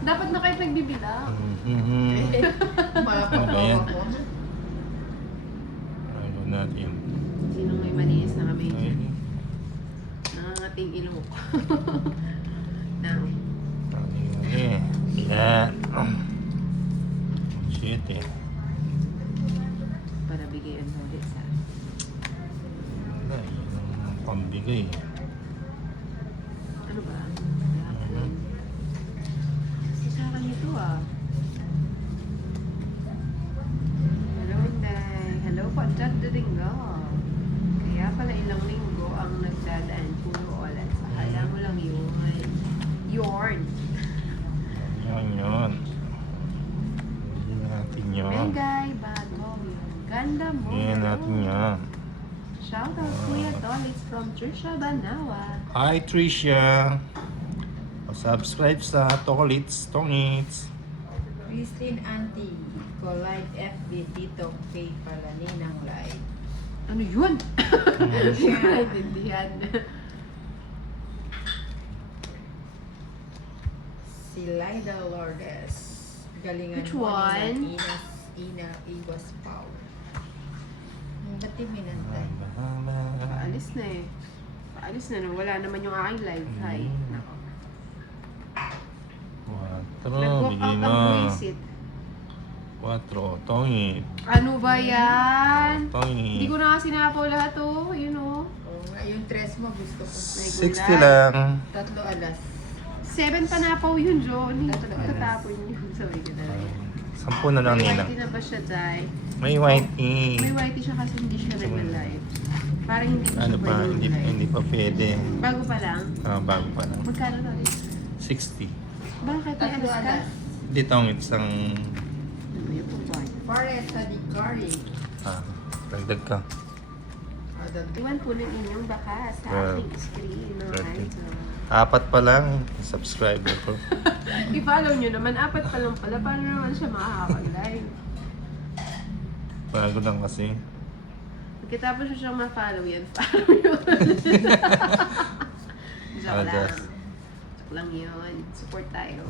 Dapat na kayo nagbibilang. Ano ba yan? Ano natin? Sino may malinis na kami? Ay, Nangangating ilong. Now, eh. Yeah. Shit eh. para bigay ang ulit sa... Wala, yun ang pambigay. Ano ba? Dapat. Sasarang ito ah. Hello, Inday. Hello po, Chad Dudingo. Kaya pala ilang linggo ang nagdadaan puro oras. Akala mo lang yun. Yorn. Yun. Hindi natin yun. Megay, bago yun. Ganda mo. Hindi natin yun. Shout out Kuya Tol. It's from Trisha Banawa. Hi Tricia! Subscribe sa Tolits. Christine Auntie, Collide FB, Tito Faye pala ninang live. Ano yun? Hindi ko naintindihan. Si Lida Lourdes, galingan Which mo one? nila Ina Iwas Pau. Ba't di minantay? Paalis na eh. Paalis na no. Wala naman yung aking live. Hi. Nako. Nag-walk Bigay out mo. ang visit. 4. Tongit. Ano ba yan? Hindi Tongit. ko na kasi sinapaw lahat oh. Yun oh. Oo nga, yung tres mo gusto ko. 60 lang. 3 alas. 7 panapaw yun, Jo. Hindi ko Tatlo alas. tatapon yun. Sorry ka talaga. 10 na lang May nila. whitey na ba siya, Day? May whitey. May whitey siya kasi hindi siya nag-live. Parang hindi ko Ano siya pa? pwede Hindi mag-live. pa pwede. Bago pa lang? Bago pa lang. Magkano to? 60. Bakit? May 3 alas ka? alas. Hindi tongit isang... Ano ba yung pagbuhay? Forest sa di curry. Dagdag ka. Iwan po ng inyong baka sa Well, aking screen. No? 30. 4 pa lang. Subscriber ko. I-follow nyo naman. 4 pa lang pala. Paano naman siya makakapag-live? Bago lang kasi. Pagkatapos nyo siyang ma-follow yan, follow yun. Joke lang. Adas. Joke lang yun. Support tayo.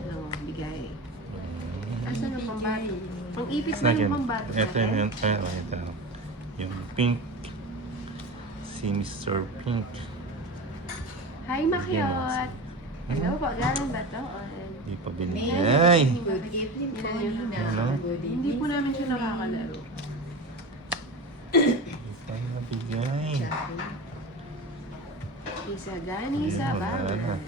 Ano, bigay. Asan ang pambato? Ang ipis na yung pambato Ito natin. yung... Ito. Yung pink. Si Mr. Pink. Hi, Makiot! Hello po, galing ba to? Hindi pa May binigay. good evening po, Ilan yun? Nina. Ano? Good evening. Hindi po namin siya nakakalaro. Hindi pa nabigay. Isa gani sa Ayun, wala na. bagan.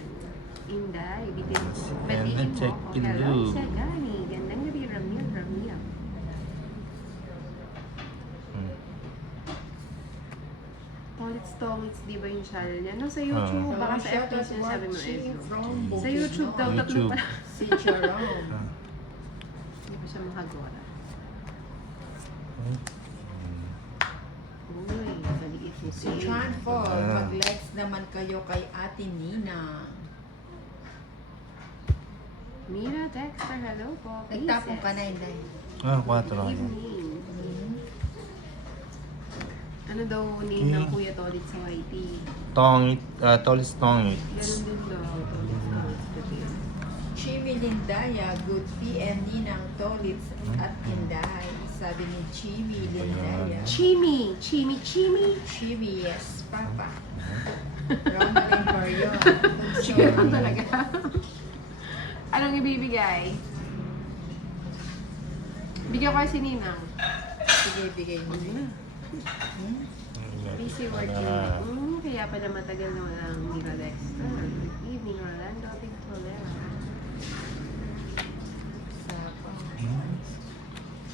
Inday, bitin. And Batiin check mo. the Hello, lube. isa gani. Gandang gabi, Ramil. Tongits, di ba yung channel niya? No, sa YouTube, baka sa FB siya sabi mo Ezo. Sa YouTube daw, tatlo YouTube. pa. Si Jerome. Hindi pa siya makagora. Uy, maliit mo Si Chanfol, Ah. mag-likes naman kayo kay Ate Nina. Mira, Dexter, hello po. Nagtapong ka na, Inday. 4 Good lang. evening. Ano daw name ng Kuya Tolit sa YT? Tongit. Tolis tongit. Ganun din daw. Tolit sa YT. Chimi Lindaya, good PM Ninang Tolits at Inday. Sabi ni Chimi Lindaya. Chimi! Chimi! Chimi, yes, Papa. Ronaldin Mario. Sige lang talaga. Anong ibibigay? Bigyan ko si Ninang. Sige, bigay mo. Busy working. Kaya pala matagal na walang Mira Dexter. Good evening, Orlando Tigtolera.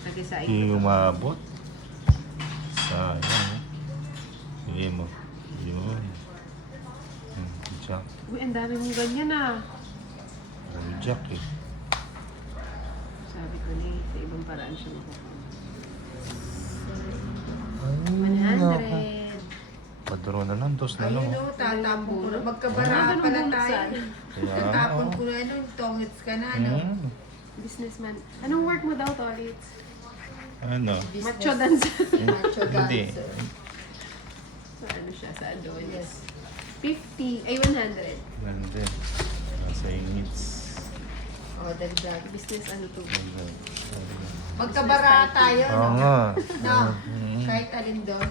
Nag-isain Hindi ko. umabot. Sayang. Sige mo. Yun. Jack. Uy, ang dami mong ganyan ah. Jack eh. Sabi ko na sa ibang paraan siya makukuha. Ay, 100. Padro na lang, dos na lang. Ayun o, tatapon ko na. Magkabara pala tayo. Kaya, Tatapon ko na, ano, tongits ka na, ano. Businessman. Anong work mo daw, Tolits? Ano? Business. Macho dancer. Macho Hindi. dancer. Sa ano siya, sa Adonis. Yes. 50, ay 100. Ganda. Nasa needs. O, dagdag. Business ano to? Magkabara tayo, Oo no? nga. No, Mm. kahit alin doon.